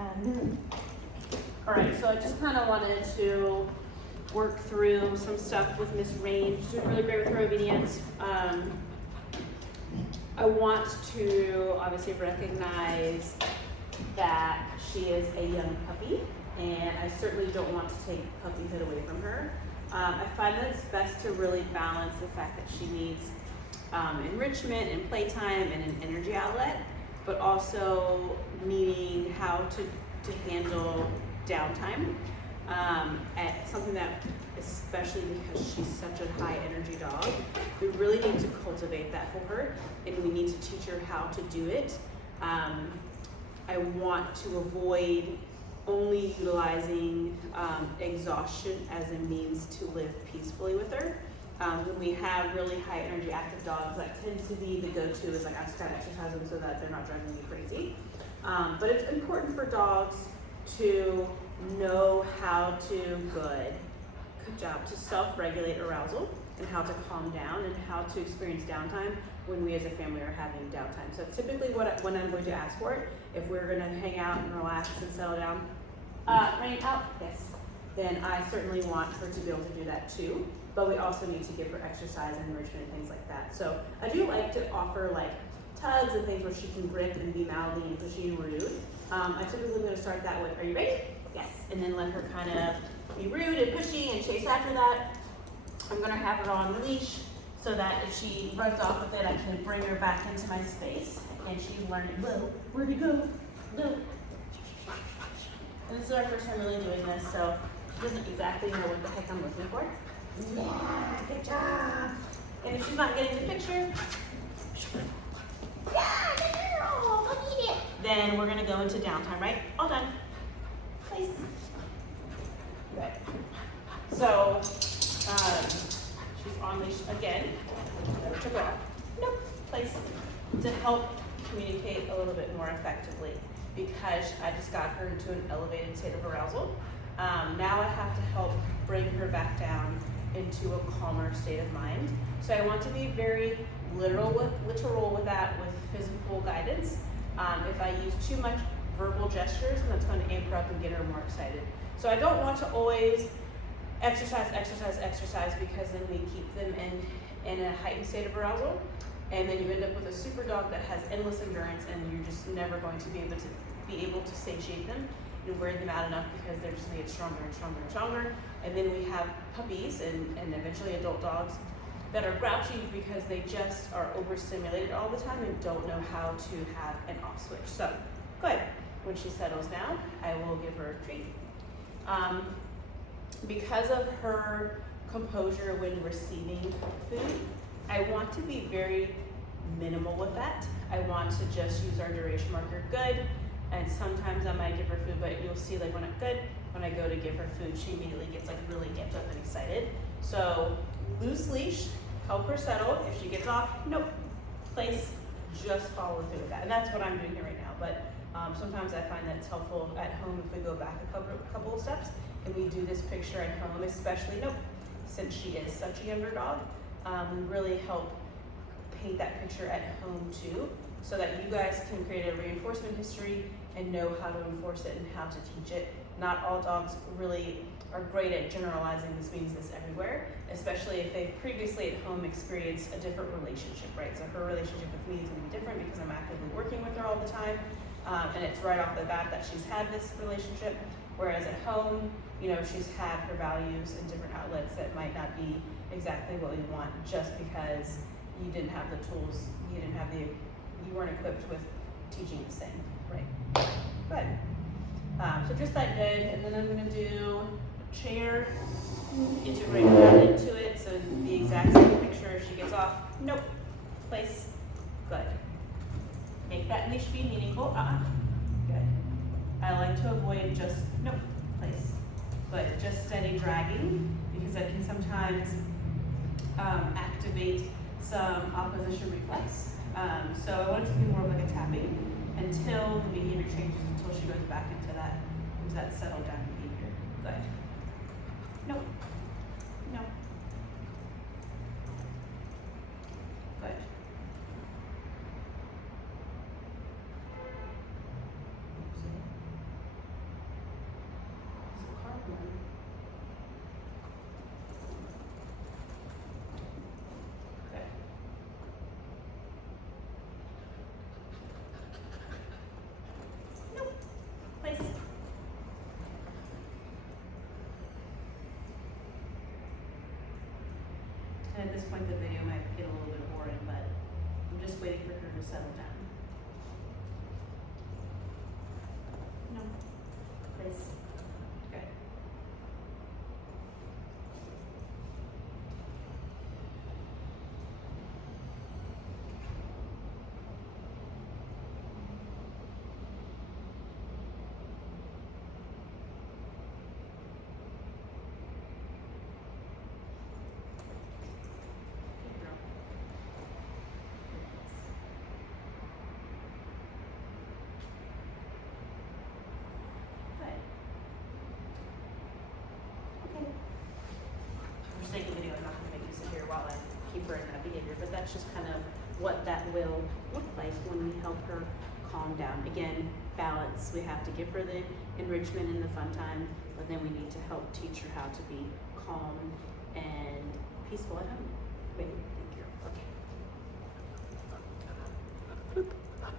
All right, so I just kind of wanted to work through some stuff with Miss Raine. She's doing really great with her obedience. I want to obviously recognize that she is a young puppy, and I certainly don't want to take puppyhood away from her. I find that it's best to really balance the fact that she needs enrichment and playtime and an energy outlet, but also needing how to handle downtime. And something that, especially because she's such a high energy dog, we really need to cultivate that for her, and we need to teach her how to do it. I want to avoid only utilizing exhaustion as a means to live peacefully with her. When we have really high energy active dogs, that tends to be the go-to is like, I just gotta exercise them so that they're not driving me crazy. But it's important for dogs to know how to, good job, to self-regulate arousal and how to calm down and how to experience downtime when we as a family are having downtime. So typically when I'm going to ask for it, if we're gonna hang out and relax and settle down, Raine out, yes, then I certainly want her to be able to do that too. But we also need to give her exercise and enrichment and things like that. So I do like to offer like tugs and things where she can grip and be mouthy and pushy and rude. I typically am going to start that with, are you ready? Yes. And then let her kind of be rude and pushy and chase after that. I'm going to have her on the leash so that if she runs off with it, I can bring her back into my space. And she's learning, whoa, where'd he go? No. And this is our first time really doing this, so she doesn't exactly know what the heck I'm looking for. Yeah, good job. And if she's not getting the picture, yeah, girl, go eat it. Then we're gonna go into downtime, right? All done. Place. Good. So, she's on leash again. Never took her off. Nope. Place. To help communicate a little bit more effectively, because I just got her into an elevated state of arousal. Now I have to help bring her back down into a calmer state of mind. So I want to be very literal with that, with physical guidance. If I use too much verbal gestures, then that's going to amp her up and get her more excited. So I don't want to always exercise, because then we keep them in a heightened state of arousal. And then you end up with a super dog that has endless endurance, and you're just never going to be able to satiate them and wear them out enough, because they're just going to get stronger and stronger and stronger. And then we have puppies and eventually adult dogs that are grouchy because they just are overstimulated all the time and don't know how to have an off switch. So, good. When she settles down, I will give her a treat. Because of her composure when receiving food, I want to be very minimal with that. I want to just use our duration marker, good, and sometimes I might give her food, but you'll see like when I go to give her food, she immediately gets like really amped up and excited. So loose leash, help her settle. If she gets off, nope, place, just follow through with that. And that's what I'm doing here right now. But sometimes I find that it's helpful at home if we go back a couple of steps and we do this picture at home, especially, since she is such a younger dog, we really help paint that picture at home too, so that you guys can create a reinforcement history and know how to enforce it and how to teach it. Not all dogs really are great at generalizing this means this everywhere, especially if they've previously at home experienced a different relationship, right? So her relationship with me is going to be different because I'm actively working with her all the time, and it's right off the bat that she's had this relationship, whereas at home, she's had her values in different outlets that might not be exactly what we want, just because you didn't have the tools, you weren't equipped with teaching the same, right? Good. So just that good, and then I'm gonna do a chair, integrate that into it, so the exact same picture. If she gets off, nope, place, good. Make that leash be meaningful, good. I like to avoid just, nope, place, but just steady dragging, because that can sometimes activate some opposition reflex. So I want it to be more of like a tapping until the behavior changes, until she goes back into that settled down behavior. Good. Nope. No. Good. this point the video might get a little bit boring, but I'm just waiting for her to settle down. No. Please. Good. Good girl. Good. Okay. For sake of video, I'm not gonna make you sit here while I keep her in that behavior, but that's just kind of what that will look like when we help her calm down. Again, balance. We have to give her the enrichment and the fun time, but then we need to help teach her how to be calm and peaceful at home. Wait.